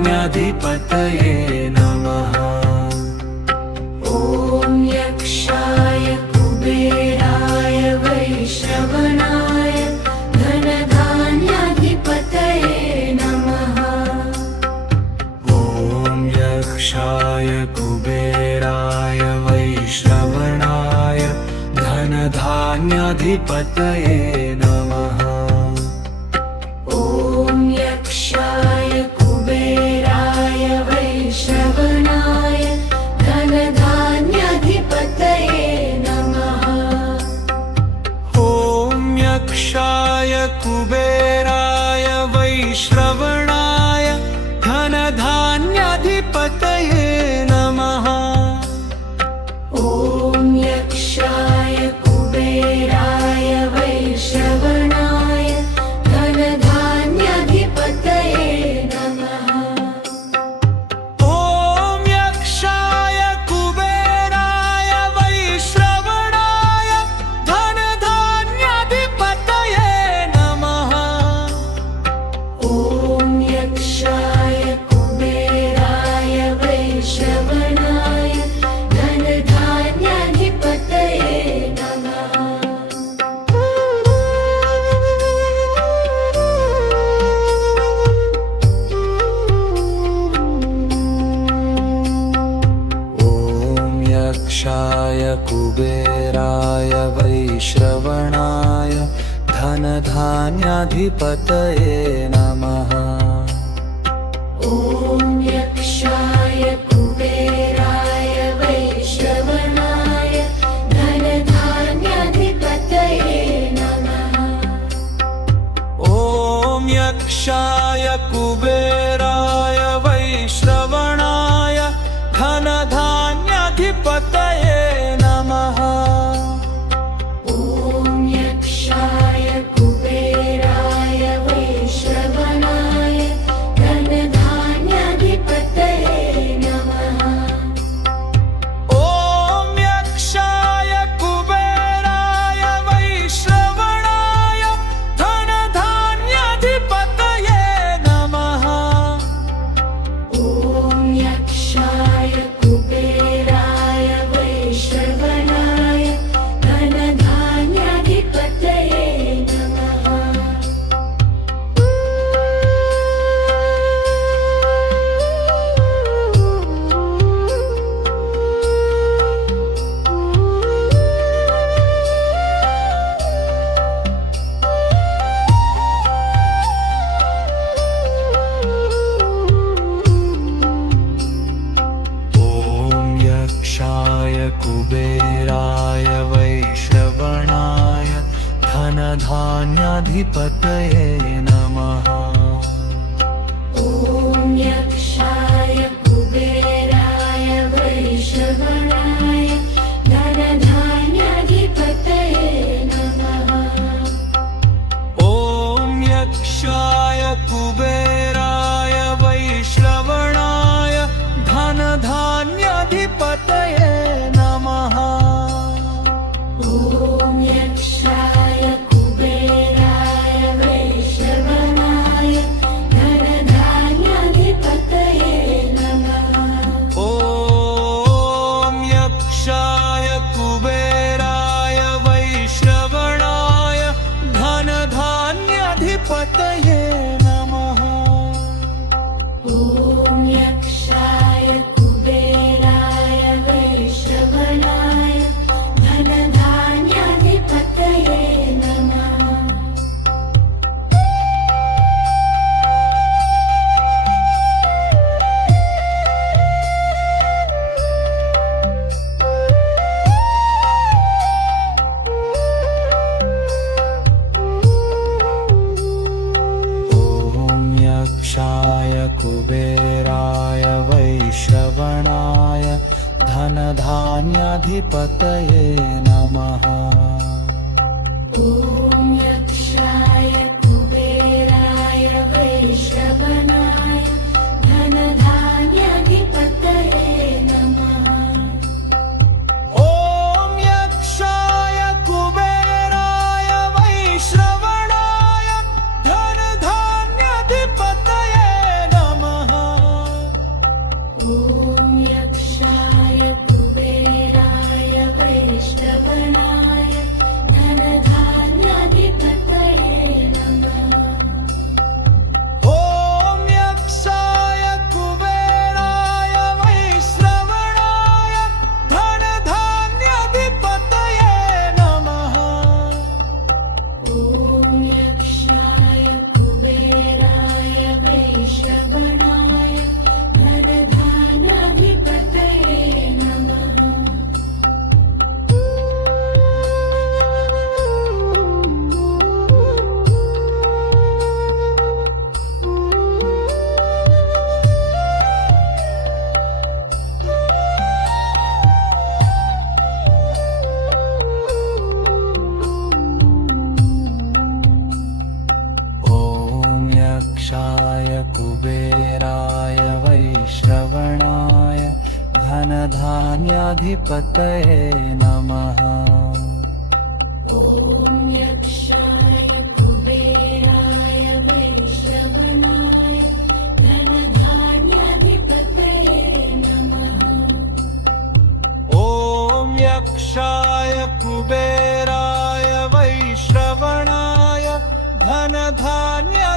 धनधान्याधिपतये नमः। ॐ यक्षाय कुबेराय वैश्रवणाय धनधान्याधिपतये नमः। ॐ यक्षाय कुबेराय वैश्रवणाय धनधान्याधिपतये नमः। ॐ यक्षाय कुबेराय वैश्रवणाय धनधान्याधिपतये नमः। ॐ यक्षाय कुबेराय वैश्रवणाय धनधान्याधिपतये नमः। ॐ यक्षाय कुबेराय वैश्रवणाय धनधान्याधिपतये नमः। ॐ यक्षाय कुबेराय वैश्रवणाय धनधान्याधिपतये नमः। ॐ यक्षाय कुबेराय वैश्रवणाय धनधान्याधिपतये नमः। ॐ यक्षाय कुबेराय वैश्रवणाय धनधान्याधिपतये नमः। ॐ यक्षाय कुबेराय वैश्रवणाय धनधान्याधिपतये नमः। ॐ यक्षाय कुबेराय वैश्रवणाय धनधान्याधिपतये नमः। ॐ यक्षाय कुबेराय वैश्रवणाय धनधान्याधिपतये नमः। ॐ यक्षाय कुबेराय वैश्रवणाय धनधान्याधिपतये नमः। ॐ यक्षाय कुबेराय वैश्रवणाय धनधान्याधिपतये नमः। ॐ यक्षाय कुबेराय वैश्रवणाय धनधान्याधिपतये नमः। ॐ यक्षाय कुबेराय वैश्रवणाय धनधान्याधिपतये नमः। ॐ यक्षाय कुबेराय वैश्रवणाय धनधान्याधिपतये नमः। ॐ यक्षाय कुबेराय वैश्रवणाय धनधान्याधिपतये नमः। ॐ यक्षाय कुबेराय वैश्रवणाय धनधान्याधिपतये नमः। ॐ यक्षाय कुबेराय वैश्रवणाय धनधान्याधिपतये नमः। ॐ यक्षाय कुबेराय वैश्रवणाय धनधान्याधिपतये नमः। ॐ यक्षाय कुबेराय वैश्रवणाय धनधान्याधिपतये नमः। ॐ यक्षाय कुबेराय वैश्रवणाय धनधान्याधिपतये नमः। वैश्रवणाय धनधान्याधिपतये नमः ॐ यक्षाय कुबेराय वैश्रवणाय धनधान्याधिपतये नमः ॐ यक्षाय कुबेराय वैश्रवणाय धनधान्याधिपतये